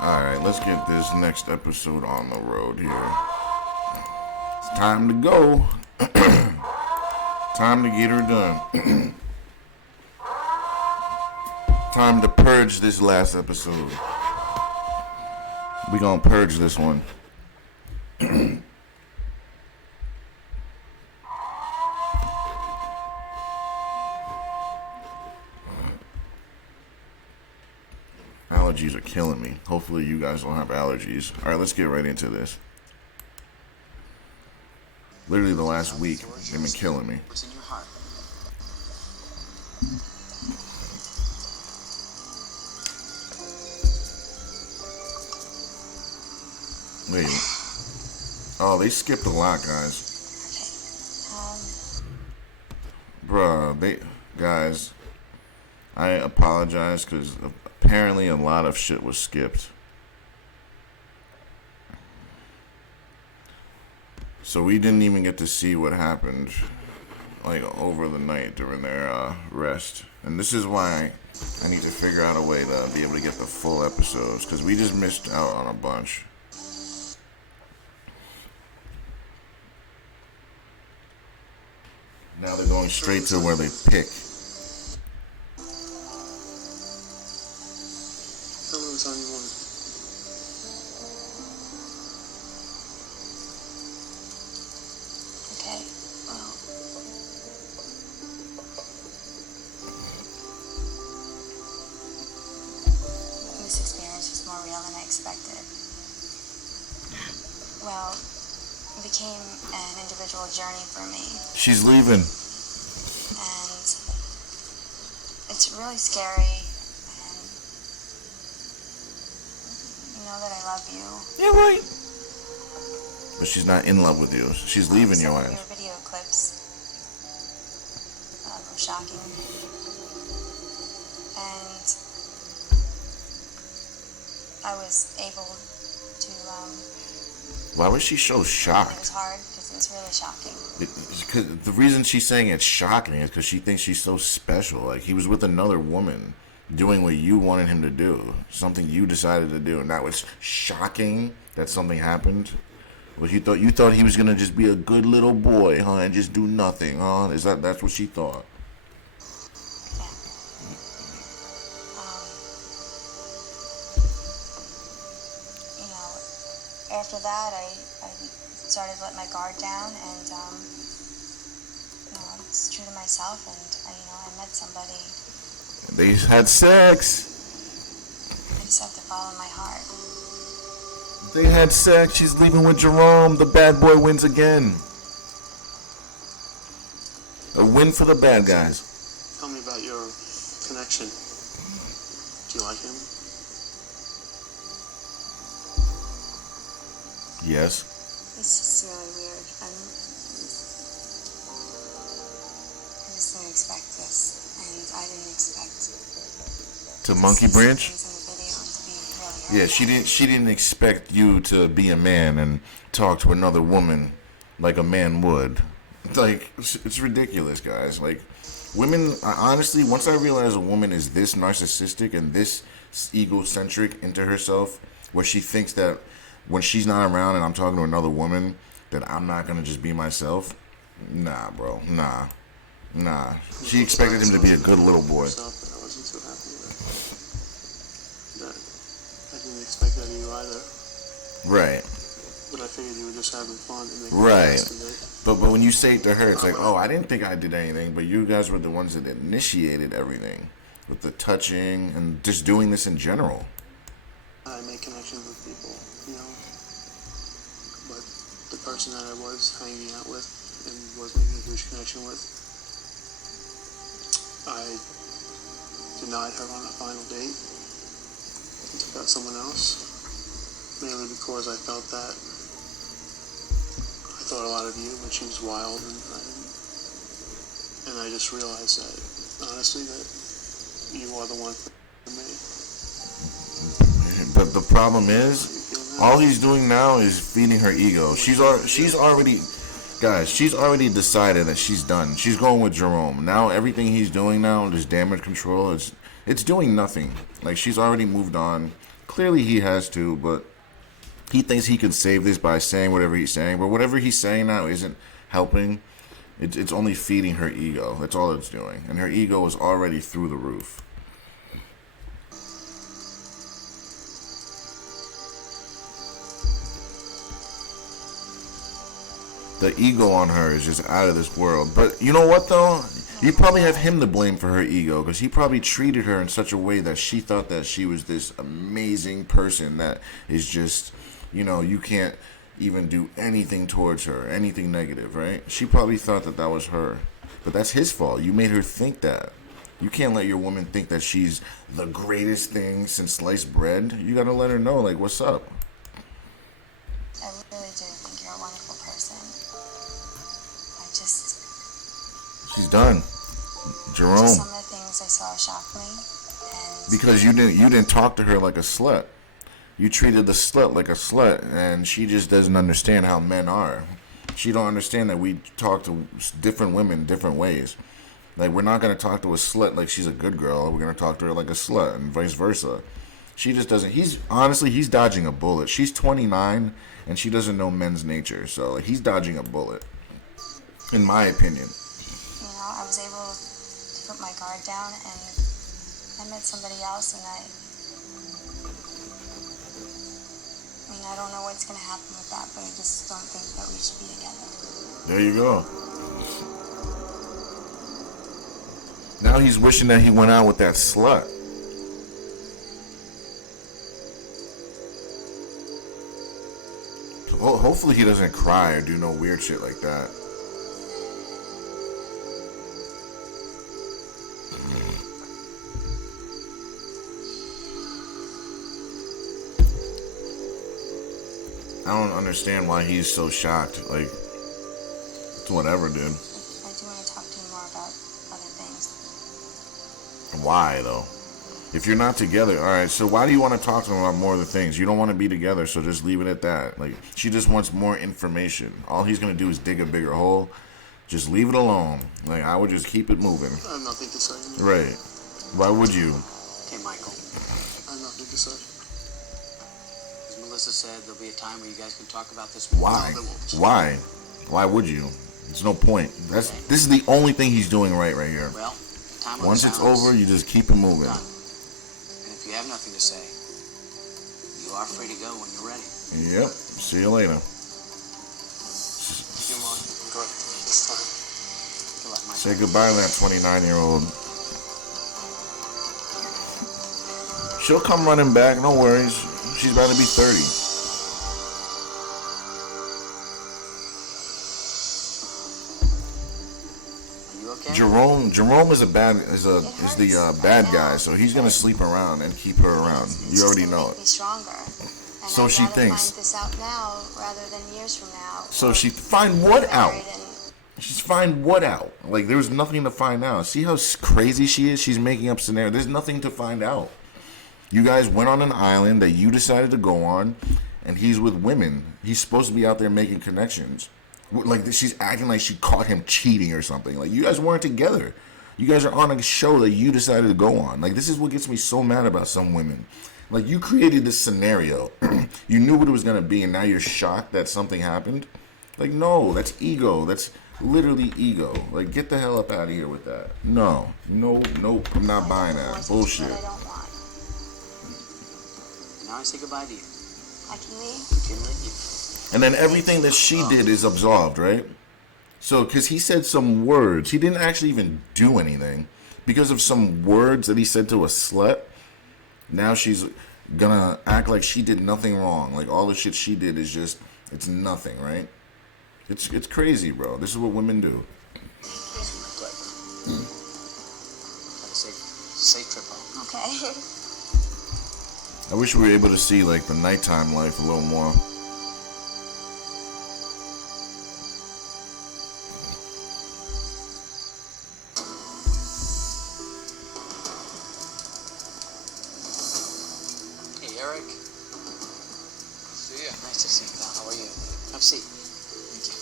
Alright, let's get this next episode on the road here. It's time to go. Time to get her done. Time to purge this last episode. We gonna purge this one. Allergies are killing me. Hopefully you guys don't have allergies. Alright, let's get right into this. Literally the last week, they've been killing me. Wait. Oh, they skipped a lot, guys. Guys, I apologize because apparently a lot of shit was skipped. So we didn't even get to see what happened, like, over the night during their rest. And this is why I need to figure out a way to be able to get the full episodes, because we just missed out on a bunch. Now they're going straight to where they pick. Okay, well. This experience was more real than I expected. Well, it became an individual journey for me. She's leaving. And it's really scary. And you know that I love you. Yeah, right. But she's not in love with you. She's leaving your Some of ass. your video clips were shocking. And I was able to, Why was she so it was shocked? hard because it was really shocking. The reason she's saying it's shocking is because she thinks she's so special. Like, he was with another woman doing what you wanted him to do. Something you decided to do. And that was shocking that something happened. Well, you thought he was gonna just be a good little boy, huh, and just do nothing, huh? That's what she thought? Yeah. You know, after that, I started to let my guard down, and you know, it's true to myself, and I met somebody. They had sex. I just have to follow my heart. They had sex. She's leaving with Jerome. The bad boy wins again. A win for the bad guys. Tell me about your connection. Do you like him? Yes. It's just really weird. I just didn't expect this, and I didn't expect To Monkey Branch? things in the video to be really Yeah, she didn't expect you to be a man and talk to another woman like a man would. Like, it's ridiculous, guys. Like, women, honestly, once I realize a woman is this narcissistic and this egocentric into herself, where she thinks that when she's not around and I'm talking to another woman, that I'm not gonna just be myself. Nah, bro. Nah. She expected him to be a good little boy. That I wasn't too happy with. That I didn't expect that of you either. Right. But I figured you were just having fun and making Right. the best of it. But when you say it to her, it's like, oh, I didn't think I did anything, but you guys were the ones that initiated everything with the touching and just doing this in general. I make connections with people, you know. But the person that I was hanging out with and was making a huge connection with, I denied her on a final date and took out someone else, mainly because I felt that I thought a lot of you, but she was wild, and I just realized that, honestly, that you are the one for me. But the problem is, all he's doing now is feeding her ego. She's already decided that she's done. She's going with Jerome. Now everything he's doing now, this damage control, it's doing nothing. Like, she's already moved on. Clearly he has to, but he thinks he can save this by saying whatever he's saying. But whatever he's saying now isn't helping. It's only feeding her ego. That's all it's doing. And her ego is already through the roof. The ego on her is just out of this world. But you know what, though? You probably have him to blame for her ego, because he probably treated her in such a way that she thought that she was this amazing person that is just, you can't even do anything towards her, anything negative, right? She probably thought that that was her. But that's his fault. You made her think that. You can't let your woman think that she's the greatest thing since sliced bread. You gotta let her know, like, what's up? I really do think you're a wonderful person. I just, She's done. Jerome. just some of the things I saw shocked me, and Because you didn't talk to her like a slut. You treated the slut like a slut, and she just doesn't understand how men are. She don't understand that we talk to different women different ways. Like, we're not gonna talk to a slut like she's a good girl. We're gonna talk to her like a slut, and vice versa. She just doesn't. He's dodging a bullet. She's 29, and she doesn't know men's nature. So like, he's dodging a bullet, in my opinion. I was able to put my guard down, and I met somebody else, and I don't know what's gonna happen with that, but I just don't think that we should be together. There you go. Now he's wishing that he went out with that slut. Hopefully he doesn't cry or do no weird shit like that. I don't understand why he's so shocked. Like, it's whatever, dude. I do want to talk to you more about other things. Why, though? If you're not together, alright, so why do you want to talk to him about more of the things? You don't want to be together, so just leave it at that. Like, she just wants more information. All he's going to do is dig a bigger hole. Just leave it alone. Like, I would just keep it moving. I have nothing to say. Right. Why would you? Okay, Michael. I have nothing to say. As Melissa said, there'll be a time where you guys can talk about this. Why? Why? Why would you? There's no point. This is the only thing he's doing right here. Well, time Once it's over, you just keep it moving. done. And if you have nothing to say, you are free to go when you're ready. Yep. See you later. You mind? Good. This time. Good luck, Michael. Say goodbye to that 29-year-old. She'll come running back, no worries. She's about to be 30. Are you okay? Jerome is the bad guy, so he's gonna sleep around and keep her around. You already know Make me it. stronger. And So I'd she rather thinks. find this out now rather than years from now. So or she find what out? married and- She's find what out? Like, there's nothing to find out. See how crazy she is? She's making up scenarios. There's nothing to find out. You guys went on an island that you decided to go on, and he's with women. He's supposed to be out there making connections. Like, she's acting like she caught him cheating or something. Like, you guys weren't together. You guys are on a show that you decided to go on. Like, this is what gets me so mad about some women. Like, you created this scenario. You knew what it was going to be, and now you're shocked that something happened? Like, no, that's ego. That's literally ego. Like, get the hell up out of here with that. No, nope, I'm not buying that. Bullshit. But I don't want. And now I say goodbye to you. I can leave. You can leave. And then everything that she did is absolved, right? So, because he said some words, he didn't actually even do anything. Because of some words that he said to a slut, now she's gonna act like she did nothing wrong. Like, all the shit she did is just, it's nothing, right? It's crazy, bro. This is what women do. It's my pleasure. Have a safe trip home. Okay. I wish we were able to see, like, the nighttime life a little more. Hey, Eric. See ya. Nice to see you, pal. How are you? Have a seat. Thank you.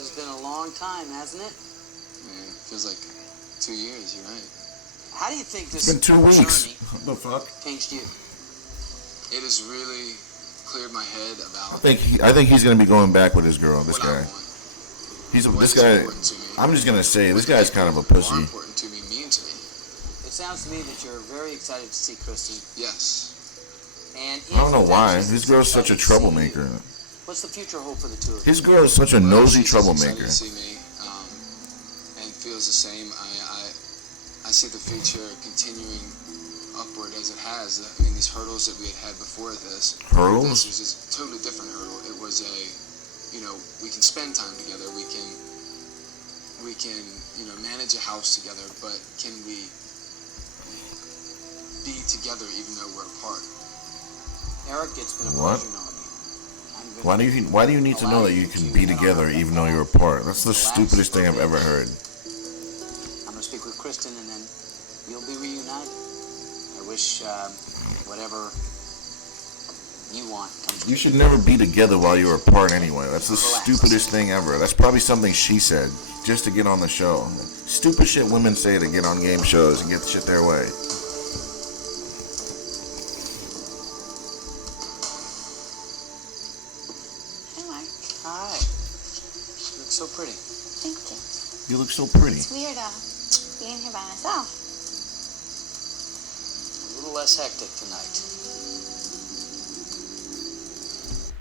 It's been a long time, hasn't it? Man, feels like 2 years, you're right. How do you think this It's been 2 weeks. journey What the fuck? changed you? It has really cleared my head about I think he's gonna be going back with his girl. This what I guy. want. He's What this is guy. important to me. I'm just gonna say this guy's kind of a More pussy. important to me, mean to me. It sounds to me that you're very excited to see Kristen. Yes. And I don't know if why. that's His girl's such a excited to see you, troublemaker. What's the future hold for the two of you? His girl is such a Well, nosy she's just excited troublemaker. to see me, and feels the same. I see the future continuing upward as it has. I mean, these hurdles that we had before this. Hurdles? This was a totally different hurdle. It was we can spend time together. We can, manage a house together. But can we be together even though we're apart? Eric, it's been a What? pleasure knowing you. I'm gonna Why do you need to know allow that you you can to be head on together out even that though you're apart? That's the relax stupidest for a thing I've bit. ever heard. I'm going to speak with Kristen, and then you'll be reunited. I wish whatever you want comes You true. should never be together while you're apart anyway. That's the stupidest thing ever. That's probably something she said just to get on the show. Stupid shit women say to get on game shows and get shit their way. Hi, Mark. Hi. You look so pretty. Thank you. You look so pretty. It's weird being here by myself. A little less hectic tonight.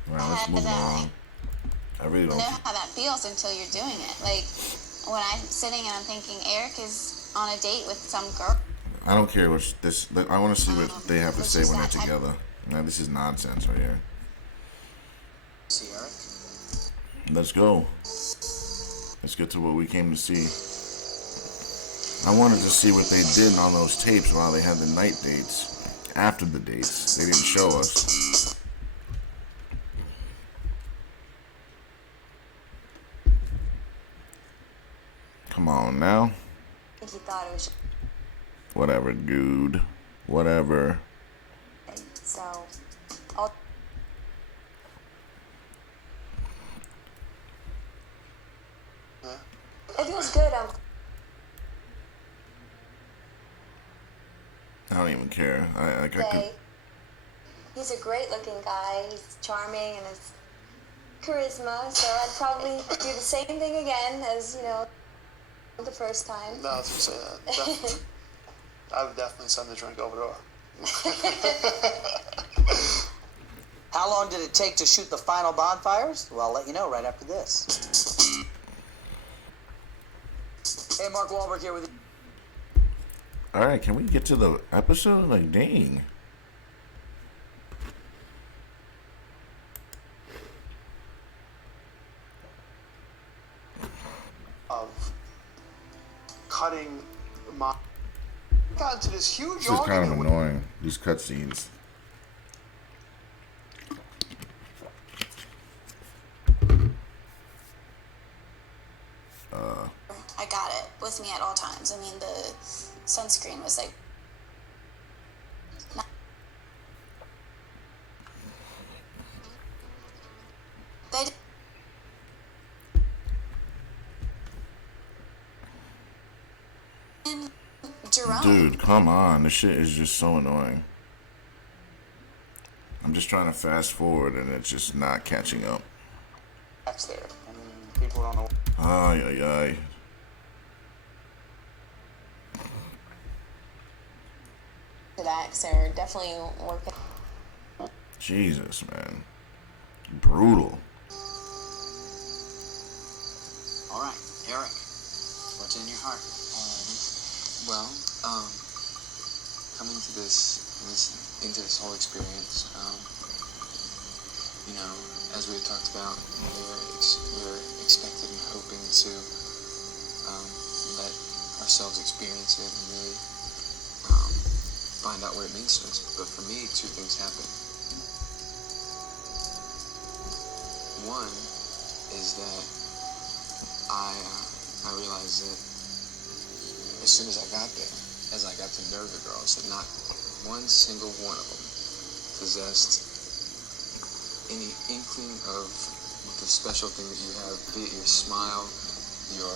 Alright, let's move along. I really I don't. know how that feels until you're doing it. Like when I'm sitting and I'm thinking Eric is on a date with some girl. I don't care what this. I want to see what they have to say when they're together. Now, this is nonsense right here. See, Eric? Let's go. Let's get to what we came to see. I wanted to see what they did on those tapes while they had the night dates. After the dates, they didn't show us. Come on now. I think he thought it was Whatever, dude. Whatever. so. I'll It feels good. I don't even care. I could. He's a great looking guy. He's charming and has charisma. So I'd probably do the same thing again as the first time. No, I was gonna say that. Definitely. I would definitely send the drink over to her. How long did it take to shoot the final bonfires? Well, I'll let you know right after this. Hey, Mark Wahlberg here with you. All right, can we get to the episode? Like, dang. Of cutting my got into this huge This is kind of argument with annoying. These cutscenes. I got it with me at all times. I mean, the sunscreen was like. They. And Jerome. Dude, come on. This shit is just so annoying. I'm just trying to fast forward and it's just not catching up. That's there, and people don't know. Ay, ay, ay. To that, because they're definitely working. Jesus, man. Brutal. All right, Eric, what's in your heart? Well, coming to into this whole experience, as we had talked about, we were expecting and hoping to let ourselves experience it and really find out what it means to us. But for me, two things happened. One is that I realized that as soon as I got there, as I got to know the girls, that not one single one of them possessed any inkling of the special thing that you have, be it your smile, your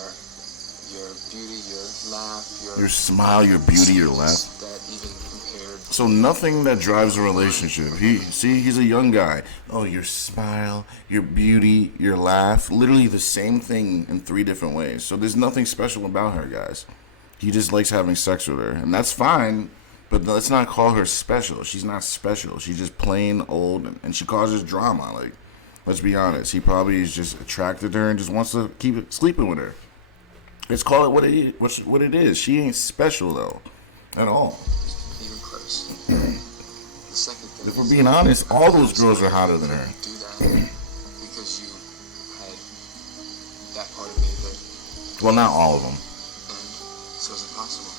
your beauty, your laugh, Your smile, your beauty, your laugh. that even compared. So nothing that drives a relationship. He's a young guy. Oh, your smile, your beauty, your laugh. Literally the same thing in 3 different ways. So there's nothing special about her, guys. He just likes having sex with her. And that's fine, but let's not call her special. She's not special. She's just plain old, and she causes drama. Like, let's be honest. He probably is just attracted to her and just wants to keep sleeping with her. Let's call it what it is. She ain't special, though, at all. Even close. The second thing. If we're being honest, all those girls are hotter than her. Do that because you had that part of me that, Well, not all of them, and so is it possible?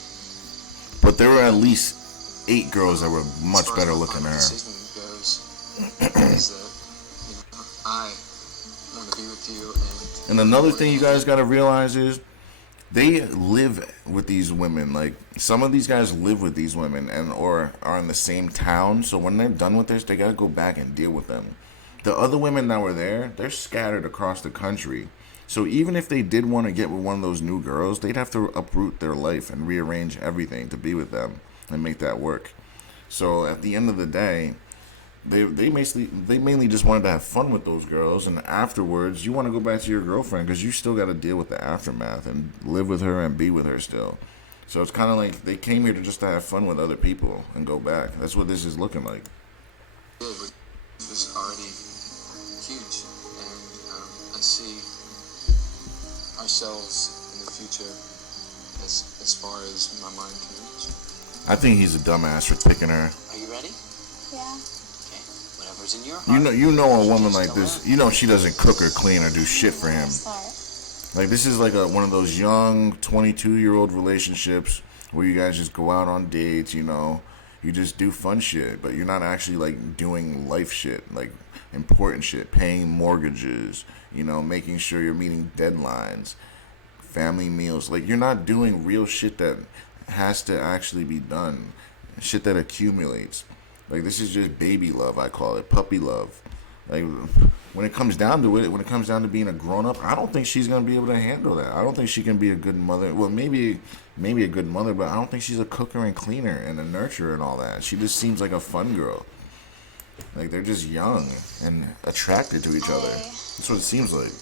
but there were at least 8 girls that were much As far better as my looking than final her. decision goes, is that I want to be with you, And another thing you guys gotta realize is they live with these women. Like, some of these guys live with these women and or are in the same town. So when they're done with this, they gotta go back and deal with them. The other women that were there, they're scattered across the country. So even if they did want to get with one of those new girls, they'd have to uproot their life and rearrange everything to be with them and make that work. So at the end of the day, they mainly just wanted to have fun with those girls, and afterwards you want to go back to your girlfriend because you still got to deal with the aftermath and live with her and be with her still. So it's kind of like they came here to just to have fun with other people and go back. That's what this is looking like. it was already huge, and I see ourselves in the future as far as my mind can reach. I think he's a dumbass for picking her. Are you ready? Yeah. Okay. Whatever's in your heart. You know a woman like this. You know she doesn't cook or clean or do shit for him. Start. Like, this is like one of those young 22-year-old relationships where you guys just go out on dates, you know. You just do fun shit, but you're not actually like doing life shit, like important shit, paying mortgages, you know, making sure you're meeting deadlines, family meals. Like, you're not doing real shit that has to actually be done, shit that accumulates. Like, this is just baby love, I call it, puppy love. Like, when it comes down to it, when it comes down to being a grown-up, I don't think she's going to be able to handle that. I don't think she can be a good mother. Well, maybe a good mother, but I don't think she's a cooker and cleaner and a nurturer and all that. She just seems like a fun girl. Like, they're just young and attracted to each other. That's what it seems like.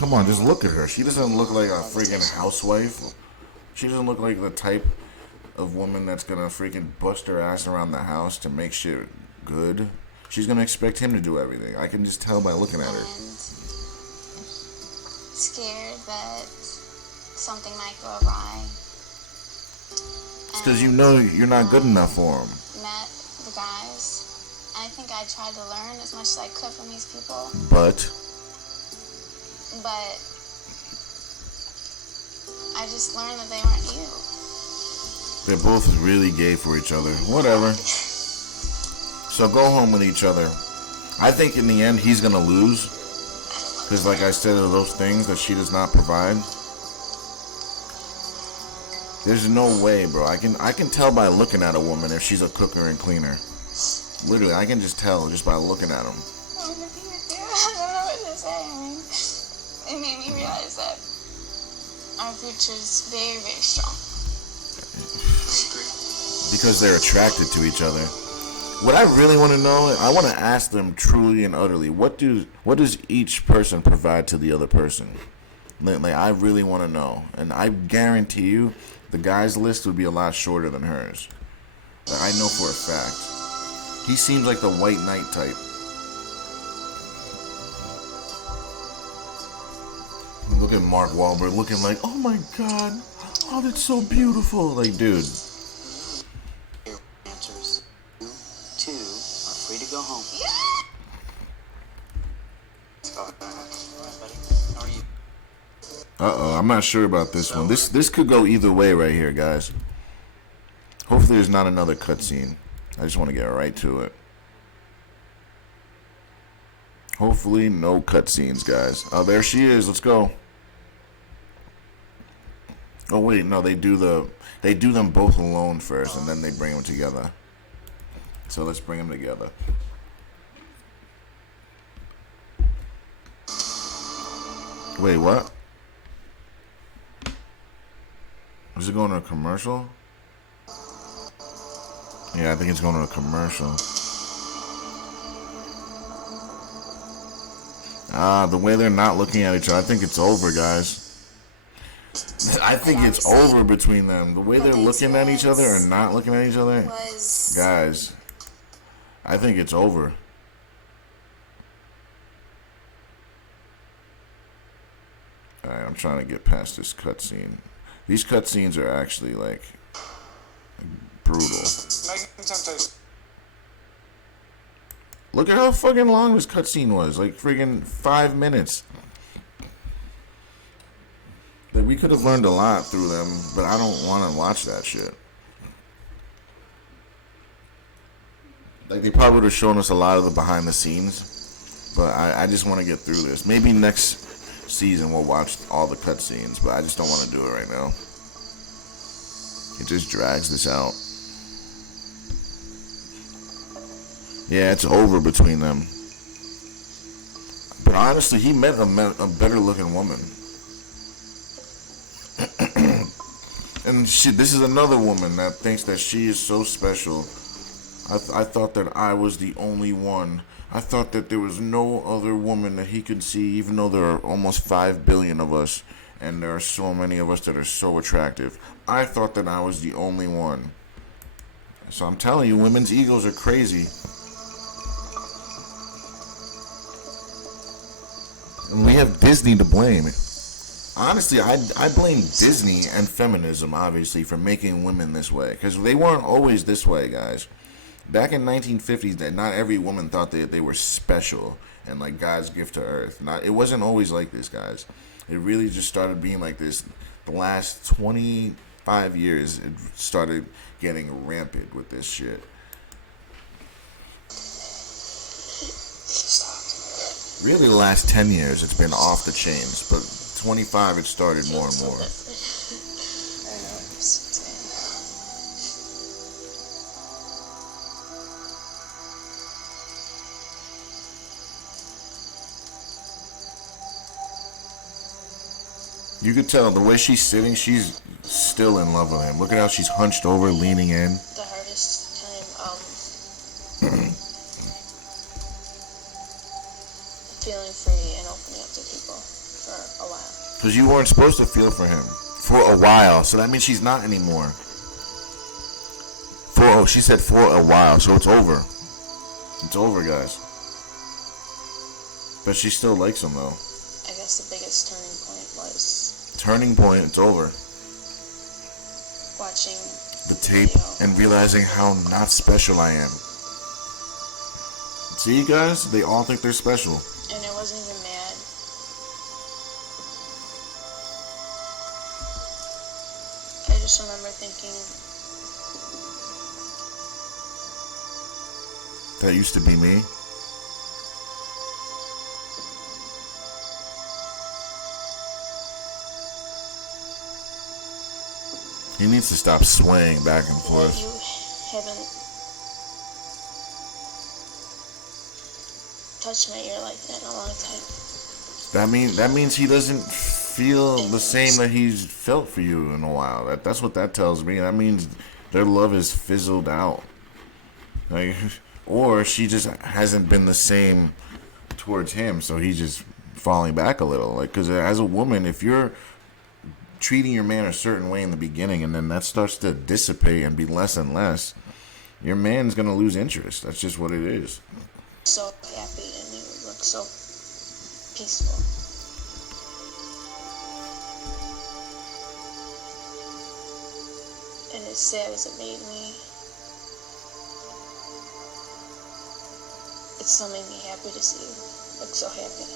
Come on, just look at her. She doesn't look like a freaking housewife. She doesn't look like the type of woman that's going to freaking bust her ass around the house to make shit good. She's going to expect him to do everything. I can just tell by looking at her. And scared that something might go awry. It's because you know you're not good enough for him. Met the guys. I think I tried to learn as much as I could from these people, But but I just learned that they weren't you. they're both really gay for each other. Whatever. So go home with each other. I think in the end he's gonna lose, because like I said, of those things that she does not provide. There's no way, bro. I can tell by looking at a woman if she's a cooker and cleaner. Literally, I can just tell just by looking at them. I want to be with you. I don't know what to say. I mean, it made me realize that our future is very, very strong. Because they're attracted to each other. What I really want to know, I want to ask them truly and utterly, what does each person provide to the other person? Like, I really want to know, and I guarantee you, the guy's list would be a lot shorter than hers. Like, I know for a fact. He seems like the white knight type. Look at Mark Wahlberg looking like, oh my god, oh that's so beautiful. Like, dude. Answers. You two are free to go home. Let's go. All right, buddy. How are you? I'm not sure about this one. This could go either way right here, guys. Hopefully there's not another cutscene. I just want to get right to it. Hopefully no cutscenes, guys. Oh, there she is. Let's go. Oh wait, no, they do them both alone first, and then they bring them together. So let's bring them together. Wait, what? Is it going to a commercial? Yeah, I think it's going to a commercial. The way they're not looking at each other, I think it's over, guys. I think it's over between them. The way they're looking at each other or not looking at each other, guys, I think it's over. Alright, I'm trying to get past this cutscene. These cutscenes are actually, like, brutal. Look at how fucking long this cutscene was. Like, friggin' 5 minutes. Like, we could have learned a lot through them, but I don't want to watch that shit. Like, they probably would have shown us a lot of the behind the scenes, but I just want to get through this. Maybe next season we'll watch all the cutscenes, but I just don't want to do it right now. It just drags this out. Yeah, it's over between them. But honestly, he met a better looking woman. And this is another woman that thinks that she is so special. I thought that I was the only one. I thought that there was no other woman that he could see, even though there are almost 5 billion of us, and there are so many of us that are so attractive. I thought that I was the only one. So I'm telling you, women's egos are crazy. And we have Disney to blame. Honestly, I blame Disney and feminism, obviously, for making women this way. Because they weren't always this way, guys. Back in 1950s, that not every woman thought that they were special and like God's gift to earth. It wasn't always like this, guys. It really just started being like this. The last 25 years, it started getting rampant with this shit. Really, the last 10 years, it's been off the chains. But 25, it started more and more. You could tell the way she's sitting, she's still in love with him. Look at how she's hunched over, leaning in. The hardest time, feeling free and opening up to people for a while. Because you weren't supposed to feel for him for a while, so that means she's not anymore. She said for a while, so it's over. It's over, guys. But she still likes him, though. I guess the biggest turning point was Turning point, it's over. watching The tape and realizing how not special I am. See, guys? They all think they're special. And I wasn't even mad. I just remember thinking, That used to be me. He needs to stop swaying back and that forth. you haven't touched my ear like that in a long time. That means he doesn't feel the same that he's felt for you in a while. That's what that tells me. That means their love is fizzled out. Like, or she just hasn't been the same towards him, so he's just falling back a little. Like, because as a woman, if you're treating your man a certain way in the beginning and then that starts to dissipate and be less and less, your man's gonna lose interest. That's just what it is. So happy and you look so peaceful. And as sad as it made me, it still made me happy to see you look so happy.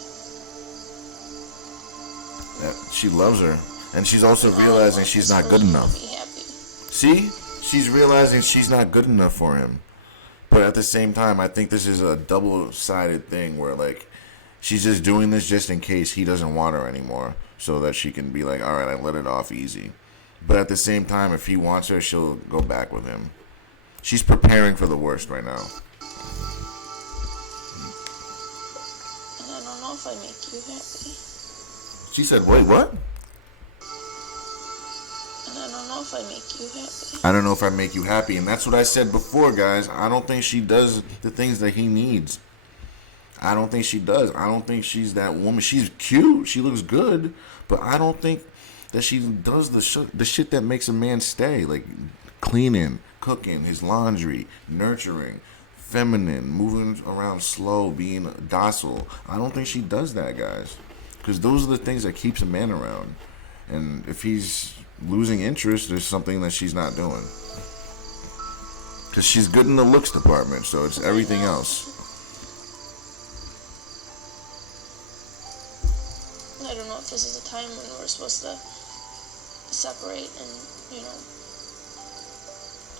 She loves her. And she's also realizing she's not good enough. See? She's realizing she's not good enough for him. But at the same time, I think this is a double-sided thing where, like, she's just doing this just in case he doesn't want her anymore. So that she can be like, alright, I let it off easy. But at the same time, if he wants her, she'll go back with him. She's preparing for the worst right now. And I don't know if I make you happy. She said, wait, what? And I don't know if I make you happy. I don't know if I make you happy. And that's what I said before, guys. I don't think she does the things that he needs. I don't think she does. I don't think she's that woman. She's cute. She looks good. But I don't think that she does the shit that makes a man stay. Like cleaning, cooking, his laundry, nurturing, feminine, moving around slow, being docile. I don't think she does that, guys. Because those are the things that keeps a man around. And if he's losing interest, there's something that she's not doing. Because she's good in the looks department, so it's everything else. I don't know if this is a time when we're supposed to separate and,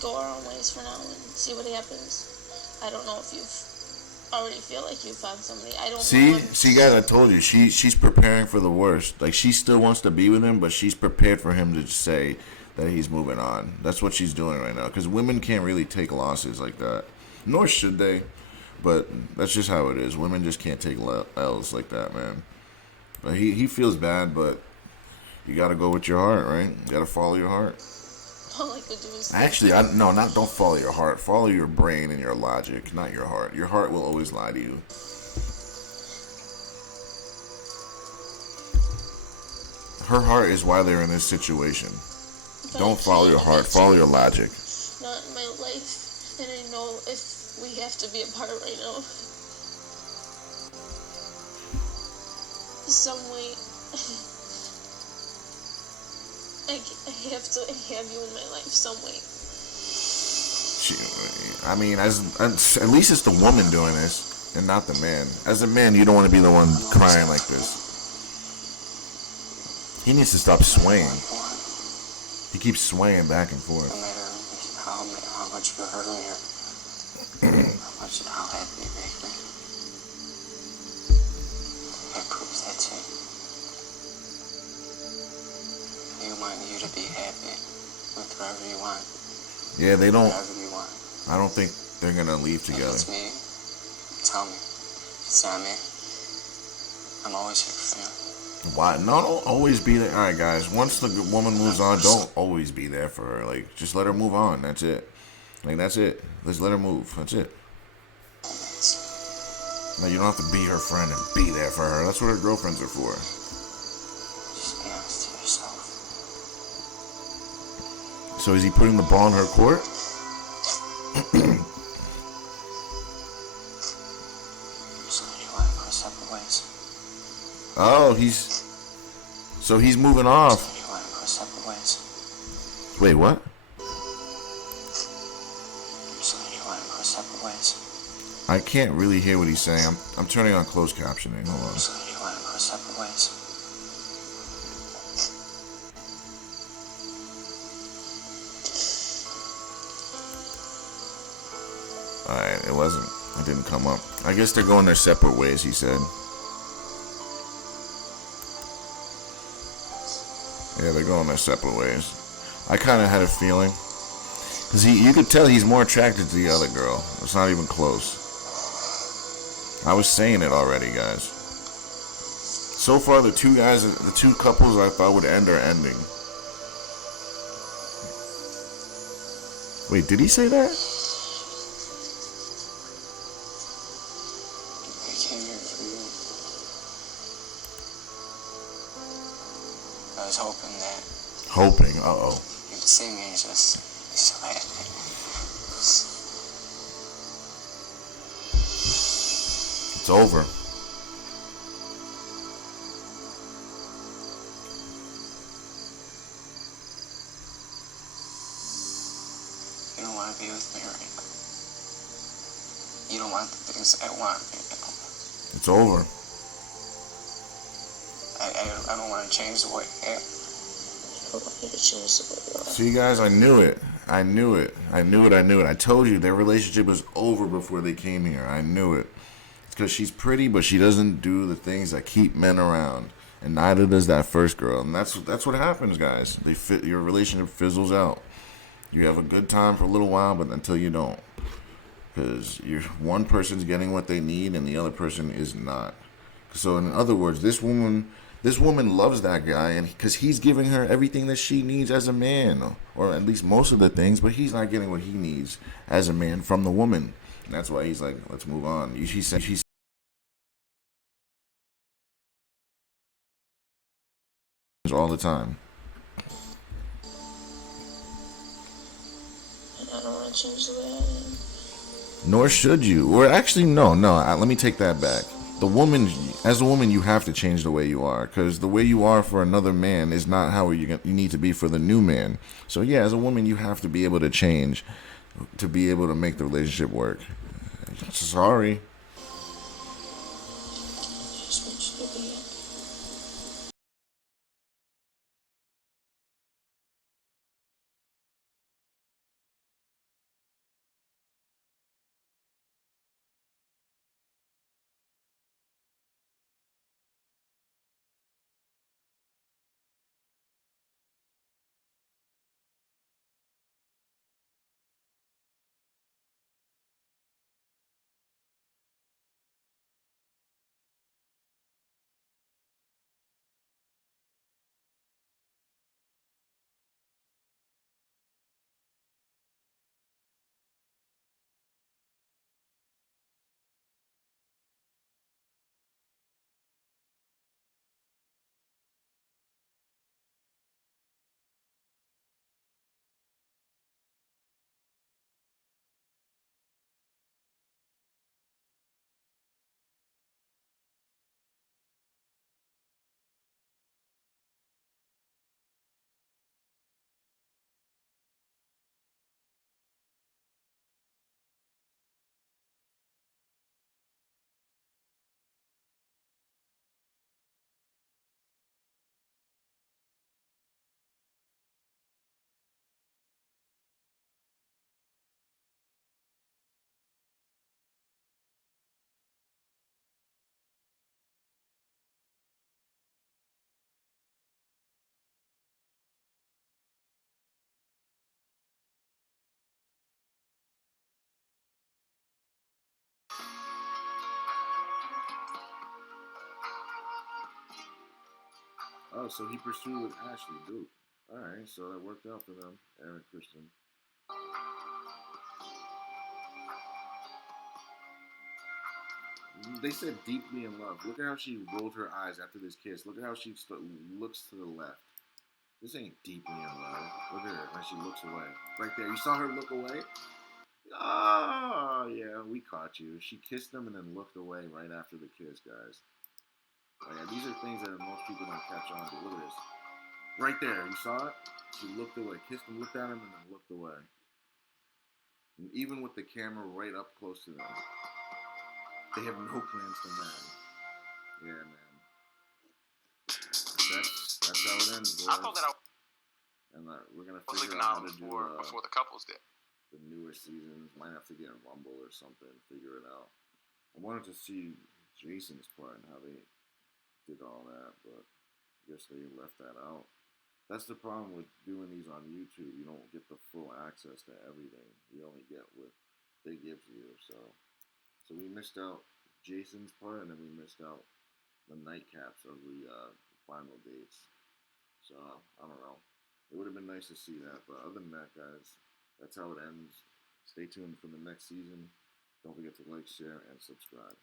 go our own ways for now and see what happens. I don't know if you've already feel like you found somebody. I don't know. See, guys, I told you, she's preparing for the worst. Like, she still wants to be with him, but she's prepared for him to say that he's moving on. That's what she's doing right now. Because women can't really take losses like that. Nor should they. But that's just how it is. Women just can't take L's like that, man. But he feels bad, but you got to go with your heart, right? You got to follow your heart. All I could do is Actually, don't follow your heart. Follow your brain and your logic, not your heart. Your heart will always lie to you. Her heart is why they're in this situation. Don't follow your heart. Follow your logic. Not in my life, and I know if we have to be apart right now. Some way, I have to have you in my life some way. At least it's the woman doing this and not the man. As a man, you don't want to be the one crying like this. He needs to stop swaying. He keeps swaying back and No forth. matter how much you hurt me or how happy you make me, it proves that you want you to be happy with whoever you want, Yeah, they don't. whatever you want. I don't think they're gonna leave If together. it's me, tell me. If it's not me, I'm always here for you. Why? No, don't always be there. All right, guys. Once the woman moves on, don't always be there for her. Like, just let her move on. That's it. Like, that's it. Just let her move. That's it. No, you don't have to be her friend and be there for her. That's what her girlfriends are for. Just be honest to yourself. So is he putting the ball in her court? So you want to go separate ways. Oh, so he's moving off. So you want to go separate ways. Wait, what? So you want to go separate ways. I can't really hear what he's saying. I'm turning on closed captioning. Hold on. So you want to go separate ways. Alright, it didn't come up. I guess they're going their separate ways, he said. Yeah, they're going their separate ways. I kind of had a feeling. Because you could tell he's more attracted to the other girl. It's not even close. I was saying it already, guys. So far, the two couples I thought would end are ending. Wait, did he say that? I came here for you. I was hoping that Hoping. Uh-oh. you'd see me and just be so happy. It's over. You don't want to be with me right now. You don't want the things I want right now. It's over. I don't want to change the way I am. I don't want you to change the way you are. See, guys, I knew it. I knew it. I told you their relationship was over before they came here. I knew it. It's because she's pretty, but she doesn't do the things that keep men around. And neither does that first girl. And that's what happens, guys. Your relationship fizzles out. You have a good time for a little while, but until you don't. Because one person's getting what they need and the other person is not. So in other words, this woman This woman loves that guy, and because he's giving her everything that she needs as a man, or at least most of the things, but he's not getting what he needs as a man from the woman. And that's why he's like, let's move on. She's all the time. And I don't want to change the way I am. Nor should you. Or actually, no. Let me take that back. The woman, as a woman, you have to change the way you are, because the way you are for another man is not how you need to be for the new man. So yeah, as a woman, you have to be able to change to be able to make the relationship work. Sorry. I just want you to be happy. Oh, so he pursued with Ashley, dude. All right, so that worked out for them, Aaron Christian. They said deeply in love. Look at how she rolled her eyes after this kiss. Look at how she looks to the left. This ain't deeply in love. Look at her when she looks away. Right there. You saw her look away? Oh, yeah, we caught you. She kissed him and then looked away right after the kiss, guys. Oh, yeah, these are things that most people don't catch on to. Look at this. Right there. You saw it? She looked away. Kissed him, looked at him, and then looked away. And even with the camera right up close to them, they have no plans to marry. Yeah, man. That's how it ends, boys. I thought that I And we're gonna was figure leaving out how out to do before the couples did. the newer seasons. Might have to get in Rumble or something. Figure it out. I wanted to see Jason's part and how they did all that, but I guess they left that out. That's the problem with doing these on YouTube. You don't get the full access to everything. You only get what they give to you. So we missed out Jason's part, and then we missed out the nightcaps of the final dates. So I don't know. It would have been nice to see that, but other than that, guys, that's how it ends. Stay tuned for the next season. Don't forget to like, share, and subscribe.